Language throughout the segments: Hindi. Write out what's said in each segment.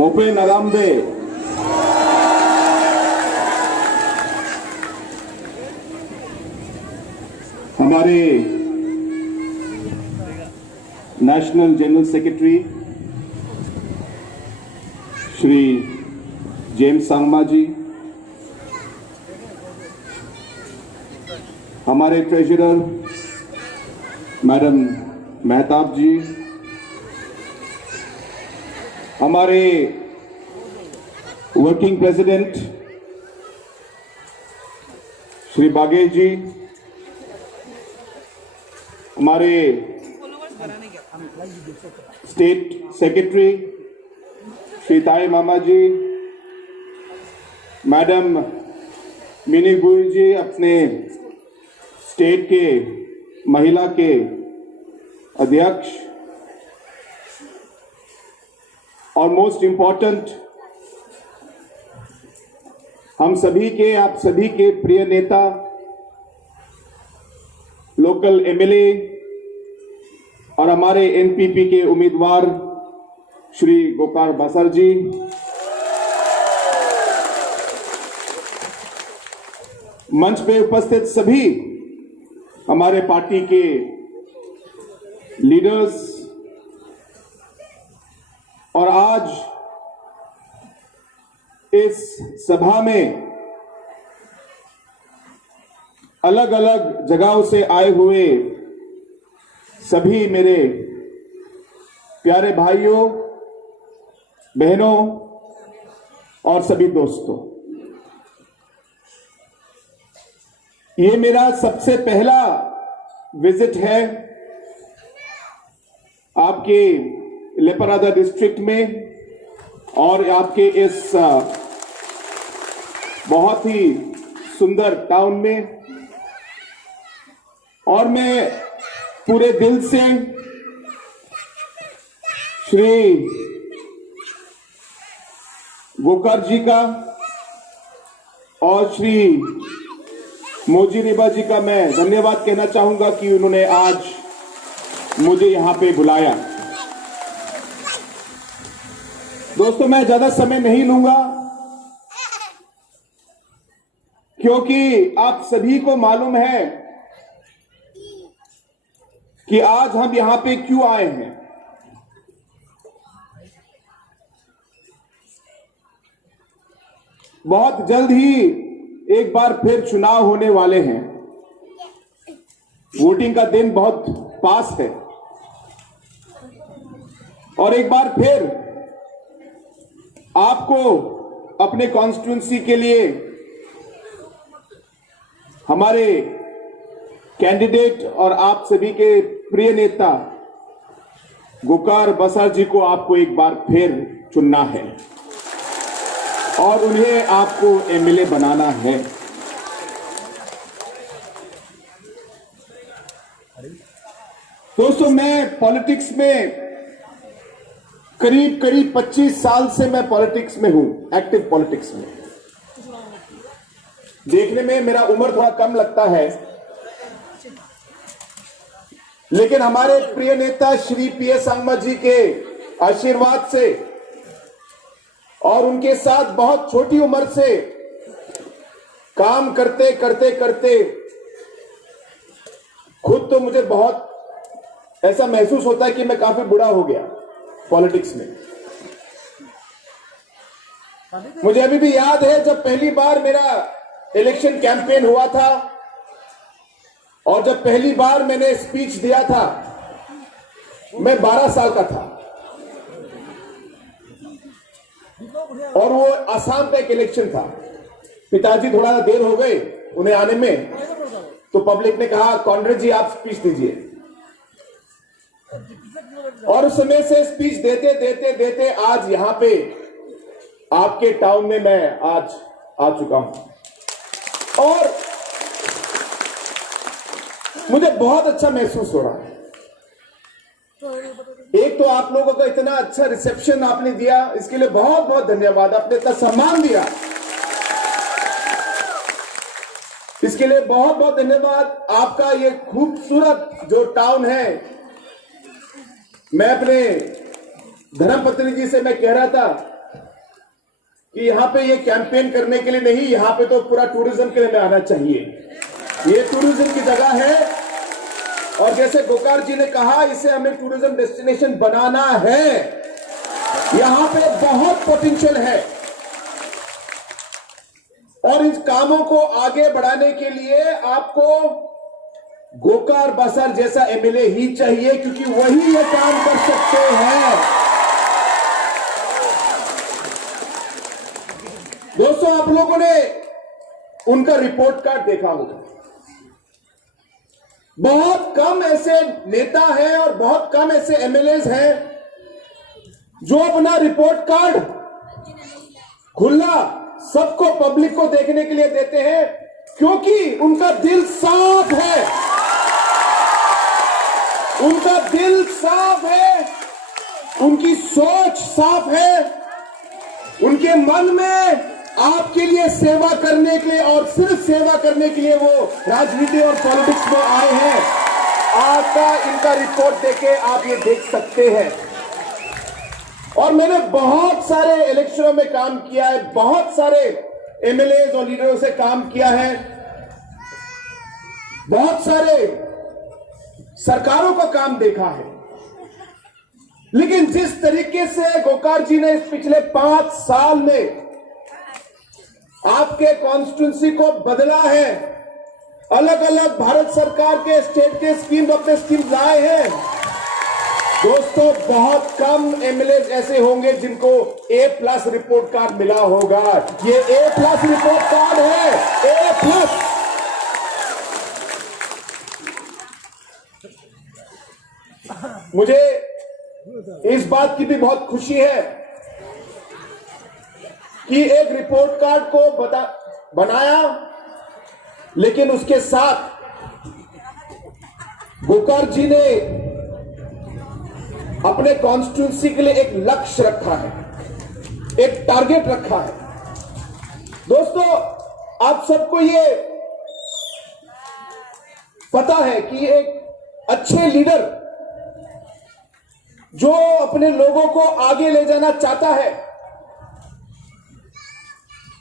मोपे नगाम्बे, हमारे national general secretary Shri James Sangma ji, हमारे ट्रेजरर मैडम मेहताब जी, हमारे वर्किंग प्रेसिडेंट श्री बागेश जी, हमारे स्टेट सेक्रेटरी श्री ताई मामा जी, मैडम मिनी गुई जी, अपने स्टेट के महिला के अध्यक्ष, और मोस्ट इंपॉर्टेंट हम सभी के, आप सभी के प्रिय नेता, लोकल एमएलए और हमारे एनपीपी के उम्मीदवार श्री गोकार बसर जी, मंच पे उपस्थित सभी हमारे पार्टी के लीडर्स, और आज इस सभा में अलग अलग जगहों से आए हुए सभी मेरे प्यारे भाइयों, बहनों और सभी दोस्तों, ये मेरा सबसे पहला विजिट है आपके लेपरादा डिस्ट्रिक्ट में और आपके इस बहुत ही सुंदर टाउन में, और मैं पूरे दिल से श्री गोकर जी का और श्री मोजी रिबा जी का मैं धन्यवाद कहना चाहूंगा कि उन्होंने आज मुझे यहां पे बुलाया। दोस्तों, मैं ज्यादा समय नहीं लूंगा क्योंकि आप सभी को मालूम है कि आज हम यहां पे क्यों आए हैं। बहुत जल्द ही एक बार फिर चुनाव होने वाले हैं। वोटिंग का दिन बहुत पास है और एक बार फिर आपको अपने कॉन्स्टिट्यूंसी के लिए हमारे कैंडिडेट और आप सभी के प्रिय नेता गोकार बसर जी को आपको एक बार फिर चुनना है और उन्हें आपको एमएलए बनाना है। दोस्तों, मैं पॉलिटिक्स में करीब 25 साल से मैं पॉलिटिक्स में हूं, एक्टिव पॉलिटिक्स में। देखने में मेरा उम्र थोड़ा कम लगता है, लेकिन हमारे प्रिय नेता श्री पीएस सांगमा जी के आशीर्वाद से और उनके साथ बहुत छोटी उम्र से काम करते करते करते खुद तो मुझे बहुत ऐसा महसूस होता है कि मैं काफी बूढ़ा हो गया पॉलिटिक्स में। मुझे अभी भी याद है जब पहली बार मेरा इलेक्शन कैंपेन हुआ था और जब पहली बार मैंने स्पीच दिया था, मैं 12 साल का था और वो आसाम का एक इलेक्शन था। पिताजी थोड़ा देर हो गए उन्हें आने में, तो पब्लिक ने कहा कॉन्ड्रेस जी आप स्पीच दीजिए, और उस समय से स्पीच देते देते देते आज यहां पे आपके टाउन में मैं आज आ चुका हूं और मुझे बहुत अच्छा महसूस हो रहा है। एक तो आप लोगों का इतना अच्छा रिसेप्शन आपने दिया, इसके लिए बहुत बहुत धन्यवाद। आपने इतना सम्मान दिया, इसके लिए बहुत बहुत धन्यवाद। आपका ये खूबसूरत जो टाउन है, मैं अपने धर्मपत्नी जी से मैं कह रहा था कि यहां पे ये कैंपेन करने के लिए नहीं, यहां पे तो पूरा टूरिज्म के लिए आना चाहिए। ये टूरिज्म की जगह है और जैसे गोकार जी ने कहा, इसे हमें टूरिज्म डेस्टिनेशन बनाना है। यहां पे बहुत पोटेंशियल है और इन कामों को आगे बढ़ाने के लिए आपको गोकार बासार जैसा एमएलए ही चाहिए, क्योंकि वही ये काम कर सकते हैं। दोस्तों, आप लोगों ने उनका रिपोर्ट कार्ड देखा होगा। बहुत कम ऐसे नेता हैं और बहुत कम ऐसे एमएलएज हैं जो अपना रिपोर्ट कार्ड खुला सबको, पब्लिक को देखने के लिए देते हैं, क्योंकि उनका दिल साफ है। उनका दिल साफ है, उनकी सोच साफ है, उनके मन में आपके लिए सेवा करने के लिए और सिर्फ सेवा करने के लिए वो राजनीति और पॉलिटिक्स में आए हैं। आपका इनका रिपोर्ट देके आप ये देख सकते हैं। और मैंने बहुत सारे इलेक्शनों में काम किया है, बहुत सारे एमएलए और लीडरों से काम किया है, बहुत सारे सरकारों का काम देखा है, लेकिन जिस तरीके से गोकार जी ने इस पिछले 5 साल में आपके कॉन्स्टिट्यूंसी को बदला है, अलग अलग भारत सरकार के स्टेट के स्कीम अपने स्कीम लाए हैं। दोस्तों, बहुत कम एमएलए ऐसे होंगे जिनको A+ रिपोर्ट कार्ड मिला होगा। ये A+ रिपोर्ट कार्ड है, A+। मुझे इस बात की भी बहुत खुशी है कि एक रिपोर्ट कार्ड को बनाया, लेकिन उसके साथ गोकार जी ने अपने कॉन्स्टिट्यूंसी के लिए एक लक्ष्य रखा है, एक टारगेट रखा है। दोस्तों, आप सबको ये पता है कि एक अच्छे लीडर जो अपने लोगों को आगे ले जाना चाहता है,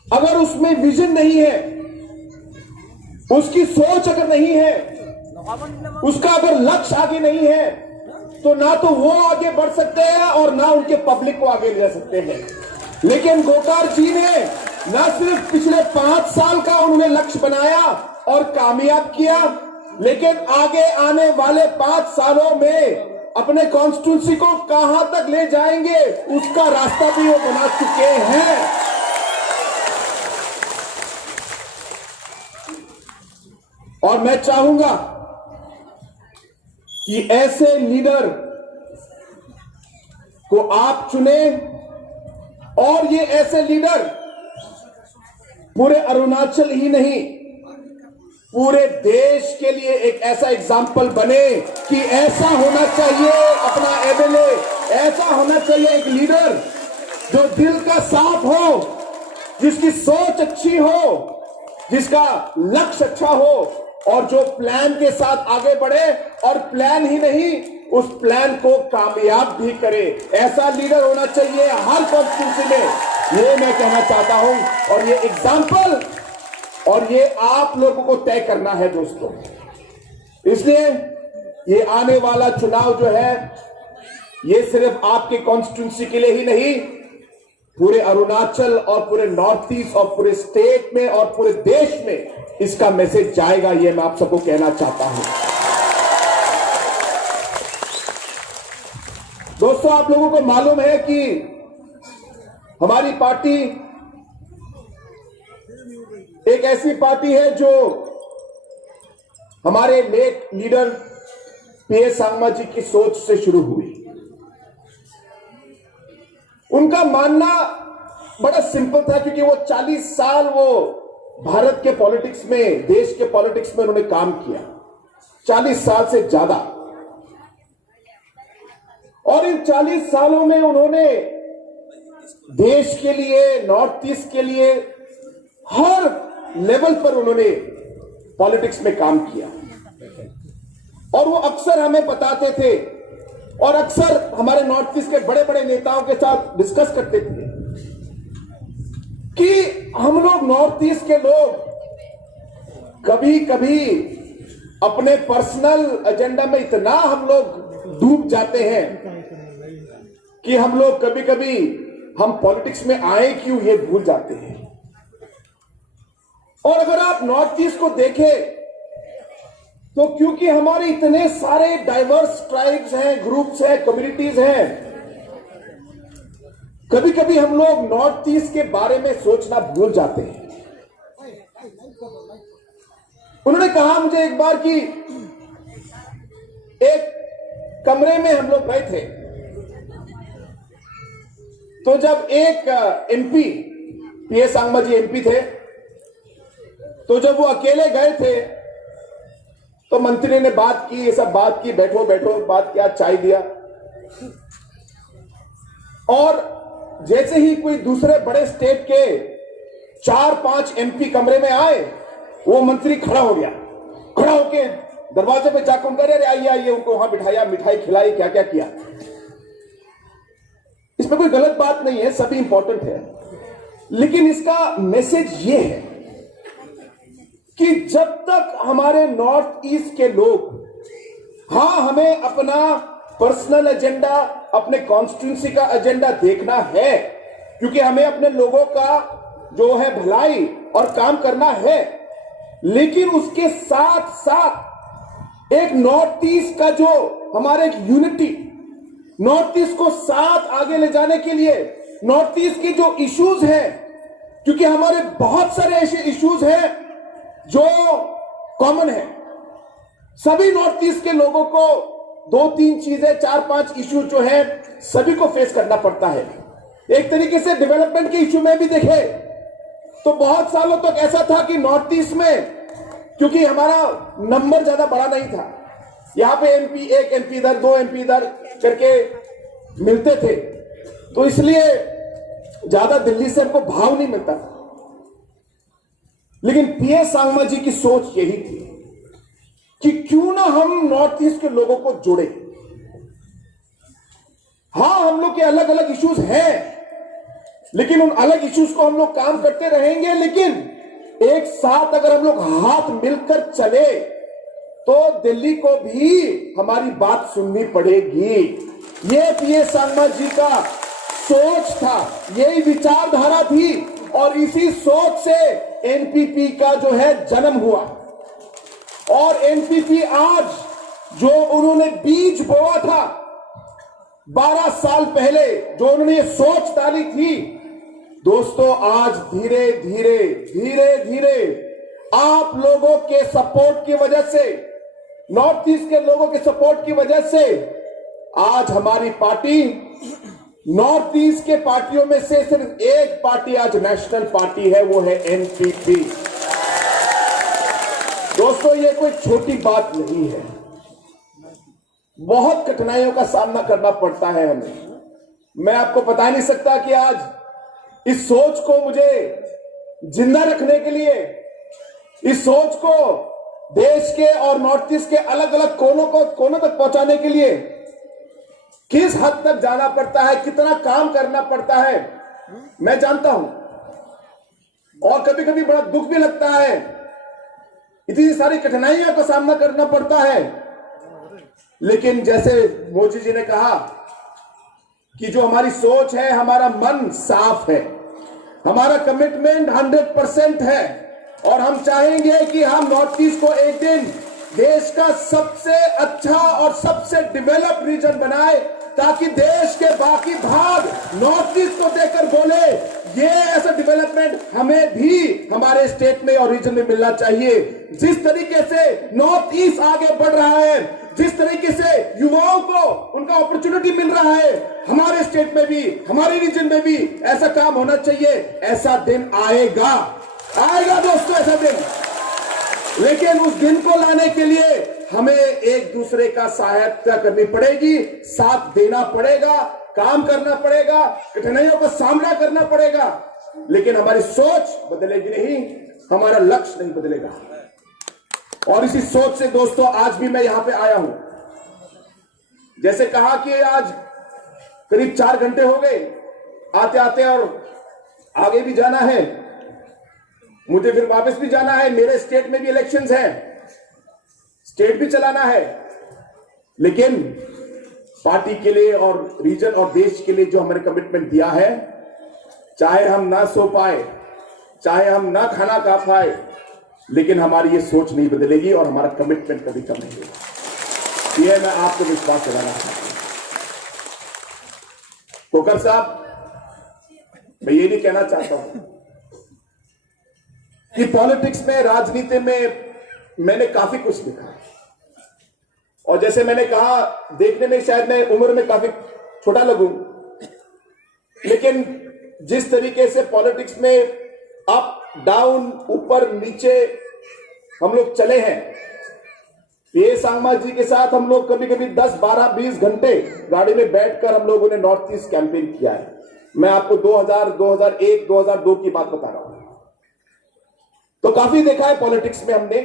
अगर उसमें विजन नहीं है, उसकी सोच अगर नहीं है, उसका अगर लक्ष्य आगे नहीं है, तो ना तो वो आगे बढ़ सकते हैं और ना उनके पब्लिक को आगे ले जा सकते हैं। लेकिन गोकार जी ने ना सिर्फ पिछले 5 साल का उन्होंने लक्ष्य बनाया और कामयाब किया, लेकिन आगे आने वाले 5 सालों में अपने कॉन्स्टिट्यूंसी को कहां तक ले जाएंगे उसका रास्ता भी वो बना चुके हैं। और मैं चाहूंगा कि ऐसे लीडर को आप चुने और ये ऐसे लीडर पूरे अरुणाचल ही नहीं, पूरे देश के लिए एक ऐसा एग्जाम्पल बने कि ऐसा होना चाहिए अपना एमएलए, ऐसा होना चाहिए एक लीडर जो दिल का साफ हो, जिसकी सोच अच्छी हो, जिसका लक्ष्य अच्छा हो और जो प्लान के साथ आगे बढ़े और प्लान ही नहीं उस प्लान को कामयाब भी करे। ऐसा लीडर होना चाहिए हर कॉन्स्टिट्यूंसी में, ये मैं कहना चाहता हूं। और ये एग्जाम्पल और ये आप लोगों को तय करना है दोस्तों। इसलिए ये आने वाला चुनाव जो है, ये सिर्फ आपके कॉन्स्टिट्यूंसी के लिए ही नहीं, पूरे अरुणाचल और पूरे नॉर्थ ईस्ट और पूरे स्टेट में और पूरे देश में इसका मैसेज जाएगा, ये मैं आप सबको कहना चाहता हूं। दोस्तों, आप लोगों को मालूम है कि हमारी पार्टी एक ऐसी पार्टी है जो हमारे लेट लीडर पीएस सांगमा जी की सोच से शुरू हुई। उनका मानना बड़ा सिंपल था, क्योंकि वो 40 साल वो भारत के पॉलिटिक्स में, देश के पॉलिटिक्स में उन्होंने काम किया, 40 साल से ज्यादा। और इन 40 सालों में उन्होंने देश के लिए, नॉर्थ ईस्ट के लिए हर लेवल पर उन्होंने पॉलिटिक्स में काम किया। और वो अक्सर हमें बताते थे और अक्सर हमारे नॉर्थ ईस्ट के बड़े बड़े नेताओं के साथ डिस्कस करते थे कि हम लोग नॉर्थ ईस्ट के लोग कभी कभी अपने पर्सनल एजेंडा में इतना हम लोग डूब जाते हैं कि हम लोग कभी कभी हम पॉलिटिक्स में आए क्यों ये भूल जाते हैं। और अगर आप नॉर्थ ईस्ट को देखें तो क्योंकि हमारे इतने सारे डाइवर्स ट्राइब्स हैं, ग्रुप्स हैं, कम्युनिटीज हैं, कभी कभी हम लोग नॉर्थ ईस्ट के बारे में सोचना भूल जाते हैं। उन्होंने कहा मुझे एक बार कि एक कमरे में हम लोग गए थे, तो जब एक एमपी पीएस सांगमा जी एमपी थे, तो जब वो अकेले गए थे तो मंत्री ने बात की, ये सब बात की, बैठो बैठो बात किया, चाय दिया, और जैसे ही कोई दूसरे बड़े स्टेट के 4-5 एमपी कमरे में आए, वो मंत्री खड़ा हो गया। खड़ा होके दरवाजे पे जाकर उनका अरे आइए आइए, उनको वहां बिठाया, मिठाई खिलाई, क्या क्या किया। इसमें कोई गलत बात नहीं है, सभी इंपॉर्टेंट है, लेकिन इसका मैसेज ये है कि जब तक हमारे नॉर्थ ईस्ट के लोग, हां हमें अपना पर्सनल एजेंडा, अपने कॉन्स्टिट्यूंसी का एजेंडा देखना है, क्योंकि हमें अपने लोगों का जो है भलाई और काम करना है, लेकिन उसके साथ साथ एक नॉर्थ ईस्ट का जो हमारे एक यूनिटी, नॉर्थ ईस्ट को साथ आगे ले जाने के लिए नॉर्थ ईस्ट के जो इश्यूज हैं, क्योंकि हमारे बहुत सारे ऐसे इश्यूज हैं जो कॉमन है, सभी नॉर्थ ईस्ट के लोगों को 2-3 चीजें, 4-5 इश्यू जो है सभी को फेस करना पड़ता है। एक तरीके से डेवलपमेंट के इश्यू में भी देखे तो बहुत सालों तक ऐसा था कि नॉर्थ ईस्ट में, क्योंकि हमारा नंबर ज्यादा बड़ा नहीं था, यहां पे एमपी, एक एमपी इधर, 2 एमपी इधर करके मिलते थे, तो इसलिए ज्यादा दिल्ली से हमको भाव नहीं मिलता था। लेकिन पीएस सांगमा जी की सोच यही थी कि क्यों ना हम नॉर्थ ईस्ट के लोगों को जोड़े। हां हम लोग के अलग अलग इश्यूज हैं, लेकिन उन अलग इश्यूज को हम लोग काम करते रहेंगे, लेकिन एक साथ अगर हम लोग हाथ मिलकर चले तो दिल्ली को भी हमारी बात सुननी पड़ेगी। ये पीएस सांगमा जी का सोच था, यही विचारधारा थी, और इसी सोच से एनपीपी का जो है जन्म हुआ। और एनपीपी आज जो उन्होंने बीज बोया था 12 साल पहले, जो उन्होंने ये सोच डाली थी, दोस्तों आज धीरे धीरे धीरे धीरे आप लोगों के सपोर्ट की वजह से, नॉर्थ ईस्ट के लोगों के सपोर्ट की वजह से आज हमारी पार्टी नॉर्थ ईस्ट के पार्टियों में से सिर्फ एक पार्टी आज नेशनल पार्टी है, वो है एनपीपी। दोस्तों ये कोई छोटी बात नहीं है, बहुत कठिनाइयों का सामना करना पड़ता है हमें। मैं आपको बता नहीं सकता कि आज इस सोच को मुझे जिंदा रखने के लिए, इस सोच को देश के और नॉर्थ ईस्ट के अलग अलग कोनों तक पहुंचाने के लिए किस हद तक जाना पड़ता है, कितना काम करना पड़ता है, मैं जानता हूं। और कभी कभी बड़ा दुख भी लगता है, इतनी सारी कठिनाइयों का सामना करना पड़ता है, लेकिन जैसे मोदी जी ने कहा कि जो हमारी सोच है, हमारा मन साफ है, हमारा कमिटमेंट 100% है, और हम चाहेंगे कि हम नॉर्थ ईस्ट को एक दिन देश का सबसे अच्छा और सबसे डेवलप रीजन बनाए, ताकि देश के बाकी भाग नॉर्थ ईस्ट को देखकर बोले ये ऐसा डेवलपमेंट हमें भी हमारे स्टेट में और रीजन में मिलना चाहिए। जिस तरीके से नॉर्थ ईस्ट आगे बढ़ रहा है, जिस तरीके से युवाओं को उनका अपॉर्चुनिटी मिल रहा है, हमारे स्टेट में भी, हमारे रीजन में भी ऐसा काम होना चाहिए। ऐसा दिन आएगा, आएगा दोस्तों ऐसा दिन, लेकिन उस दिन को लाने के लिए हमें एक दूसरे का सहायता करनी पड़ेगी, साथ देना पड़ेगा, काम करना पड़ेगा, कठिनाइयों का सामना करना पड़ेगा, लेकिन हमारी सोच बदलेगी नहीं, हमारा लक्ष्य नहीं बदलेगा। और इसी सोच से दोस्तों आज भी मैं यहां पे आया हूं। जैसे कहा कि आज करीब 4 घंटे हो गए आते आते, और आगे भी जाना है, मुझे फिर वापस भी जाना है, मेरे स्टेट में भी इलेक्शंस हैं, स्टेट भी चलाना है, लेकिन पार्टी के लिए और रीजन और देश के लिए जो हमने कमिटमेंट दिया है, चाहे हम ना सो पाए, चाहे हम ना खाना खा पाए, लेकिन हमारी ये सोच नहीं बदलेगी और हमारा कमिटमेंट कभी कम नहीं होगा। यह मैं आपको विश्वास दिलाना चाहता हूं। कोकर साहब, मैं ये नहीं कहना चाहता हूं कि पॉलिटिक्स में, राजनीति में मैंने काफी कुछ देखा है, और जैसे मैंने कहा, देखने में शायद मैं उम्र में काफी छोटा लगूं, लेकिन जिस तरीके से पॉलिटिक्स में अप डाउन, ऊपर नीचे हम लोग चले हैं, ये सांगमा जी के साथ हम लोग कभी कभी 10, 12, 20 घंटे गाड़ी में बैठकर हम लोगों ने नॉर्थ ईस्ट कैंपेन किया है। मैं आपको 2000, 2001, 2002 की बात बता रहा हूं। तो काफी देखा है पॉलिटिक्स में हमने,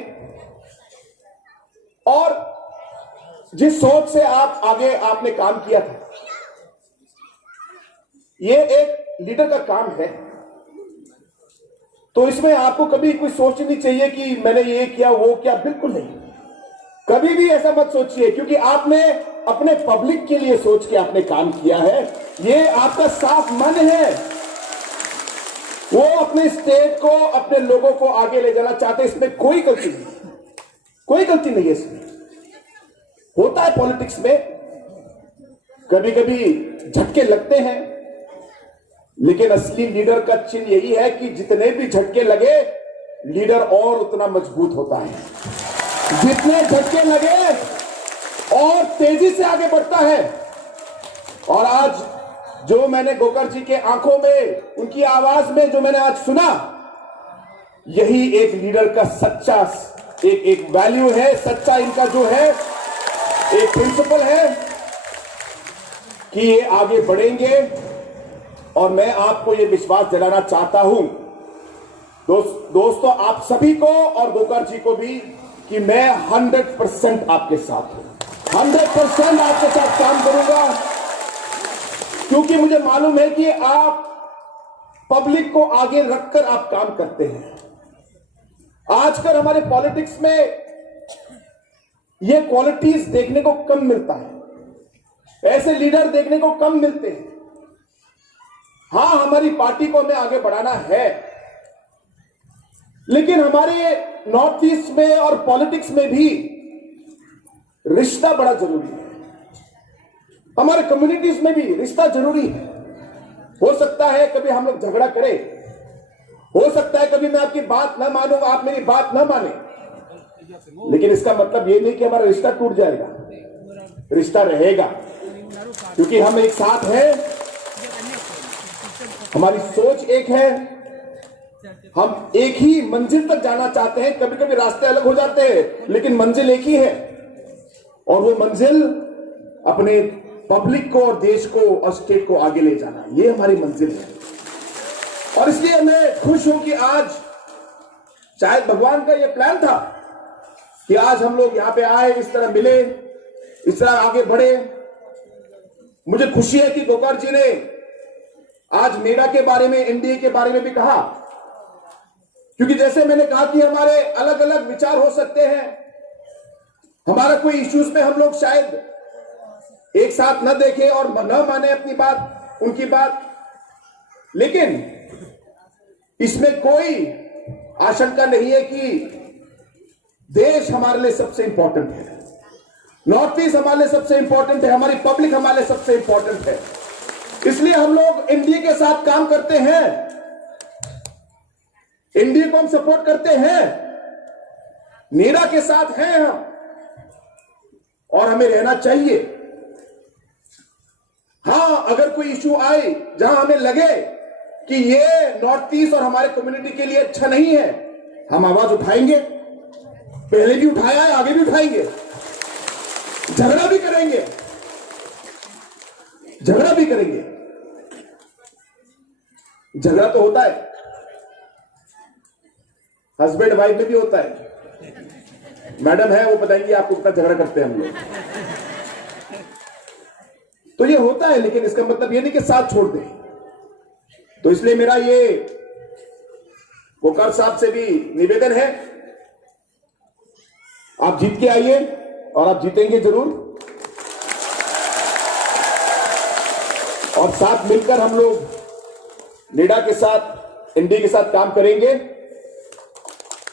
और जिस सोच से आप आगे आपने काम किया था, ये एक लीडर का काम है। तो इसमें आपको कभी कोई सोचनी चाहिए कि मैंने ये किया, वो किया, बिल्कुल नहीं। कभी भी ऐसा मत सोचिए, क्योंकि आपने अपने पब्लिक के लिए सोच के आपने काम किया है। ये आपका साफ मन है, वो अपने स्टेट को, अपने लोगों को आगे ले जाना चाहते हैं। इसमें कोई गलती नहीं, कोई गलती नहीं है इसमें। होता है पॉलिटिक्स में, कभी कभी झटके लगते हैं, लेकिन असली लीडर का चिन्ह यही है कि जितने भी झटके लगे, लीडर और उतना मजबूत होता है। जितने झटके लगे और तेजी से आगे बढ़ता है। और आज जो मैंने गोकर जी के आंखों में, उनकी आवाज में जो मैंने आज सुना, यही एक लीडर का सच्चा एक वैल्यू है, सच्चा इनका जो है एक प्रिंसिपल है कि ये आगे बढ़ेंगे। और मैं आपको ये विश्वास दिलाना चाहता हूं दोस्तों, आप सभी को और गोकर जी को भी, कि मैं 100% आपके साथ हूं, 100% आपके साथ काम करूंगा, क्योंकि मुझे मालूम है कि आप पब्लिक को आगे रखकर आप काम करते हैं। आजकल हमारे पॉलिटिक्स में ये क्वालिटीज देखने को कम मिलता है, ऐसे लीडर देखने को कम मिलते हैं। हां, हमारी पार्टी को हमें आगे बढ़ाना है, लेकिन हमारे नॉर्थ ईस्ट में और पॉलिटिक्स में भी रिश्ता बड़ा जरूरी है। हमारे कम्युनिटीज में भी रिश्ता जरूरी है। हो सकता है कभी हम लोग झगड़ा करें, हो सकता है कभी मैं आपकी बात ना मानूं, आप मेरी बात ना माने, लेकिन इसका मतलब ये नहीं कि हमारा रिश्ता टूट जाएगा। रिश्ता रहेगा, क्योंकि हम एक साथ हैं, हमारी सोच एक है, हम एक ही मंजिल तक जाना चाहते हैं। कभी कभी रास्ते अलग हो जाते हैं, लेकिन मंजिल एक ही है, और वो मंजिल अपने पब्लिक को और देश को और स्टेट को आगे ले जाना, ये हमारी मंजिल है। और इसलिए मैं खुश हूं कि आज शायद भगवान का ये प्लान था कि आज हम लोग यहां पे आए, इस तरह मिले, इस तरह आगे बढ़े। मुझे खुशी है कि गोकर जी ने आज मेडा के बारे में, एनडीए के बारे में भी कहा, क्योंकि जैसे मैंने कहा कि हमारे अलग अलग विचार हो सकते हैं, हमारा कोई इश्यूज में हम लोग शायद एक साथ न देखें और न माने अपनी बात, उनकी बात, लेकिन इसमें कोई आशंका नहीं है कि देश हमारे लिए सबसे इंपॉर्टेंट है, नॉर्थ ईस्ट हमारे लिए सबसे इंपॉर्टेंट है, हमारी पब्लिक हमारे लिए सबसे इंपॉर्टेंट है। इसलिए हम लोग एनडीए के साथ काम करते हैं, एनडीए को हम सपोर्ट करते हैं, नीरा के साथ हैं हम, और हमें रहना चाहिए। हां, अगर कोई इश्यू आए जहां हमें लगे कि ये नॉर्थ ईस्ट और हमारे कम्युनिटी के लिए अच्छा नहीं है, हम आवाज उठाएंगे। पहले भी उठाया है, आगे भी उठाएंगे, झगड़ा भी करेंगे, झगड़ा भी करेंगे। झगड़ा तो होता है, हस्बैंड वाइफ में भी होता है। मैडम है, वो बताएंगे आपको कितना झगड़ा करते हैं हम लोग। तो ये होता है, लेकिन इसका मतलब ये नहीं कि साथ छोड़ दें। तो इसलिए मेरा ये गोकार साहब से भी निवेदन है, आप जीत के आइए और आप जीतेंगे जरूर, और साथ मिलकर हम लोग नेडा के साथ, एनडीए के साथ काम करेंगे।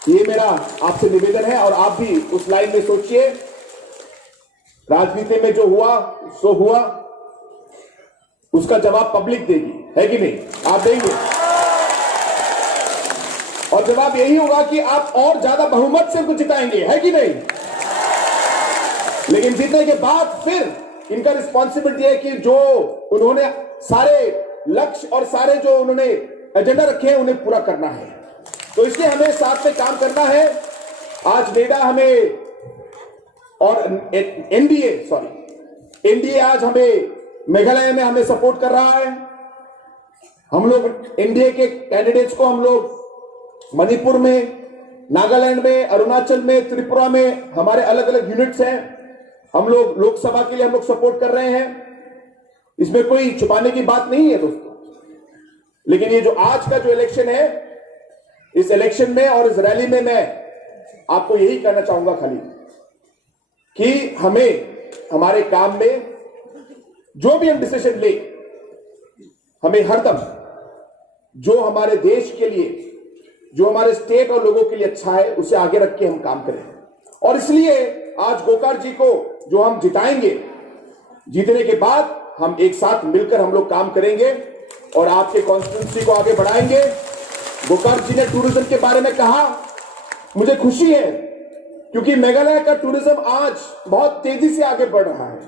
ये मेरा आपसे निवेदन है, और आप भी उस लाइन में सोचिए, राजनीति में जो हुआ सो हुआ, उसका जवाब पब्लिक देगी, है कि नहीं? आप देंगे, और जवाब यही होगा कि आप और ज्यादा बहुमत से उनको जिताएंगे, है कि नहीं? लेकिन जीतने के बाद फिर इनका रिस्पॉन्सिबिलिटी है कि जो उन्होंने सारे लक्ष्य और सारे जो उन्होंने एजेंडा रखे हैं उन्हें पूरा करना है। तो इसलिए हमें साथ में काम करना है। आज नेडा हमें और एनडीए आज हमें मेघालय में हमें सपोर्ट कर रहा है। हम लोग एनडीए के कैंडिडेट्स को हम लोग मणिपुर में, नागालैंड में, अरुणाचल में, त्रिपुरा में हमारे अलग अलग यूनिट्स हैं, हम लोग लोकसभा के लिए हम लोग सपोर्ट कर रहे हैं। इसमें कोई छुपाने की बात नहीं है दोस्तों। लेकिन ये जो आज का जो इलेक्शन है, इस इलेक्शन में और इस रैली में मैं आपको यही कहना चाहूंगा खाली कि हमें हमारे काम में जो भी हम डिसीजन ले, हमें हरदम जो हमारे देश के लिए, जो हमारे स्टेट और लोगों के लिए अच्छा है, उसे आगे रख के हम काम करें। और इसलिए आज गोकार जी को जो हम जिताएंगे, जीतने के बाद हम एक साथ मिलकर हम लोग काम करेंगे और आपके कॉन्स्टिट्यूंसी को आगे बढ़ाएंगे। गोकार जी ने टूरिज्म के बारे में कहा, मुझे खुशी है क्योंकि मेघालय का टूरिज्म आज बहुत तेजी से आगे बढ़ रहा है,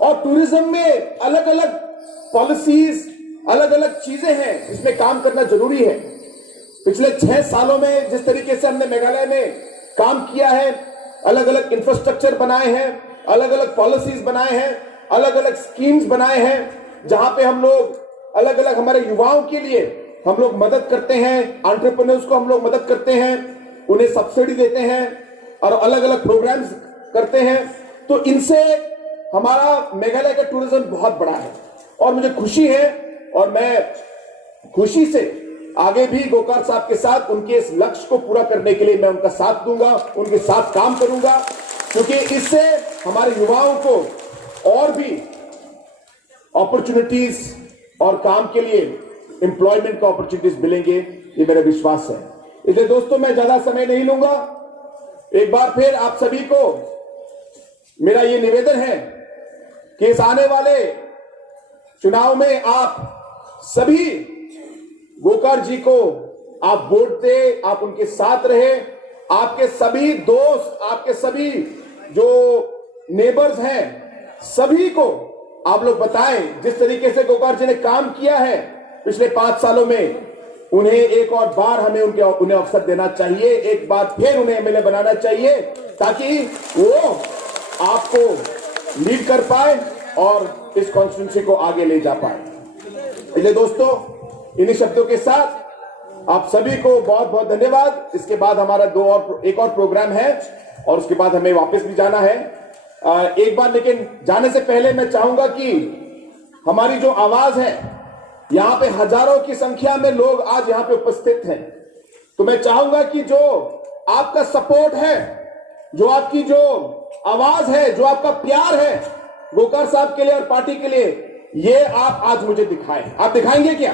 और टूरिज्म में अलग अलग पॉलिसीज, अलग अलग चीजें हैं, इसमें काम करना जरूरी है। पिछले 6 सालों में जिस तरीके से हमने मेघालय में काम किया है, अलग अलग इंफ्रास्ट्रक्चर बनाए हैं, अलग अलग पॉलिसीज बनाए हैं, अलग अलग स्कीम्स बनाए हैं, जहां पे हम लोग अलग अलग हमारे युवाओं के लिए हम लोग मदद करते हैं, एंटरप्रेन्योर्स को हम लोग मदद करते हैं, उन्हें सब्सिडी देते हैं और अलग अलग प्रोग्राम्स करते हैं। तो इनसे हमारा मेघालय का टूरिज्म बहुत बड़ा है और मुझे खुशी है, और मैं खुशी से आगे भी गोकार साहब के साथ उनके इस लक्ष्य को पूरा करने के लिए मैं उनका साथ दूंगा, उनके साथ काम करूंगा, क्योंकि इससे हमारे युवाओं को और भी अपॉर्चुनिटीज और काम के लिए एम्प्लॉयमेंट का अपॉर्चुनिटीज मिलेंगे, ये मेरा विश्वास है। इसलिए दोस्तों मैं ज्यादा समय नहीं लूंगा। एक बार फिर आप सभी को मेरा ये निवेदन है कि इस आने वाले चुनाव में आप सभी गोकार जी को आप वोट दे, आप उनके साथ रहे, आपके सभी दोस्त, आपके सभी जो नेबर्स हैं, सभी को आप लोग बताएं जिस तरीके से गोकार जी ने काम किया है पिछले 5 सालों में, उन्हें एक और बार हमें उन्हें अवसर देना चाहिए, एक बार फिर उन्हें एमएलए बनाना चाहिए, ताकि वो आपको लीड कर पाए और इस कॉन्स्टिट्यूंसी को आगे ले जा पाए। इसलिए दोस्तों इन्हीं शब्दों के साथ आप सभी को बहुत बहुत धन्यवाद। इसके बाद हमारा एक और प्रोग्राम है और उसके बाद हमें वापस भी जाना है। एक बार लेकिन जाने से पहले मैं चाहूंगा कि हमारी जो आवाज है, यहां पे हजारों की संख्या में लोग आज यहां पे उपस्थित हैं, तो मैं चाहूंगा कि जो आपका सपोर्ट है, जो आपकी जो आवाज है, जो आपका प्यार है गोकार साहब के लिए और पार्टी के लिए, ये आप आज मुझे दिखाएं। आप दिखाएंगे क्या?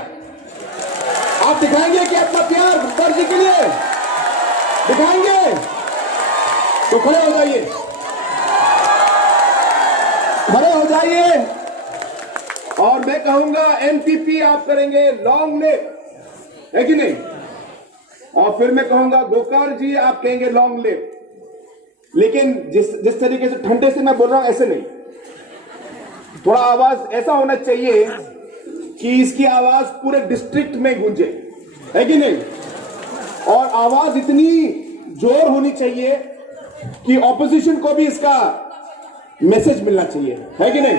आप दिखाएंगे कि अपना प्यार गोकार जी के लिए दिखाएंगे? तो खड़े हो जाइए, खड़े हो जाइए, और मैं कहूंगा एनपीपी आप करेंगे लॉन्ग लिव, है कि नहीं? और फिर मैं कहूंगा गोकार जी आप कहेंगे लॉन्ग लिव। लेकिन जिस तरीके से ठंडे से मैं बोल रहा हूं ऐसे नहीं, थोड़ा आवाज ऐसा होना चाहिए कि इसकी आवाज पूरे डिस्ट्रिक्ट में गूंजे, है कि नहीं? और आवाज इतनी जोर होनी चाहिए कि ऑपोजिशन को भी इसका मैसेज मिलना चाहिए, है कि नहीं?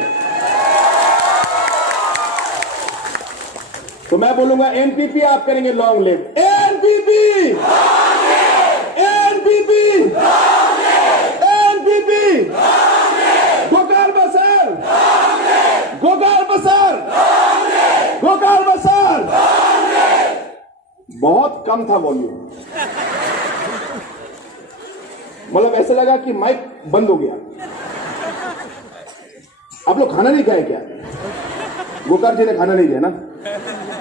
तो मैं बोलूंगा एनपीपी आप करेंगे long live. NPP, NPP, NPP, Gokar बसर, गोकार बसर, गोकार बसर। कम था वॉल्यूम, मतलब ऐसा लगा कि माइक बंद हो गया। आप लोग खाना नहीं खाए क्या? गोकार जी ने खाना नहीं दिया ना?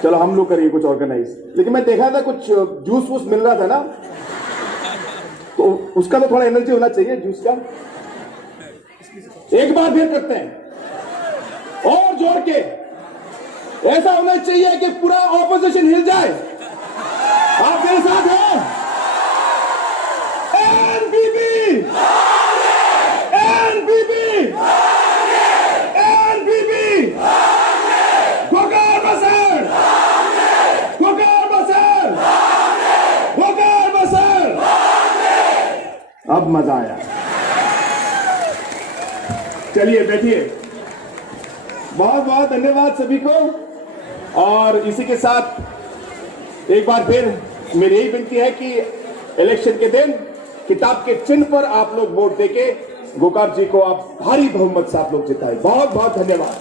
चलो हम लोग करिए कुछ ऑर्गेनाइज। लेकिन मैं देखा था कुछ जूस वूस मिल रहा था ना, तो उसका तो थोड़ा एनर्जी होना चाहिए जूस का। एक बार फिर करते हैं और जोड़ के, ऐसा होना चाहिए कि पूरा ऑपोजिशन हिल जाए। आप मेरे साथ हैं? एनपीपी, एनपीपी, एनपीपी, गोकार बसर, गोकार बसर, गोकार बसर। अब मजा आया। चलिए बैठिए। बहुत बहुत धन्यवाद सभी को। और इसी के साथ एक बार फिर मेरी यही विनती है कि इलेक्शन के दिन किताब के चिन्ह पर आप लोग वोट देके गोकार जी को आप भारी बहुमत से आप लोग जिताएं। बहुत बहुत धन्यवाद।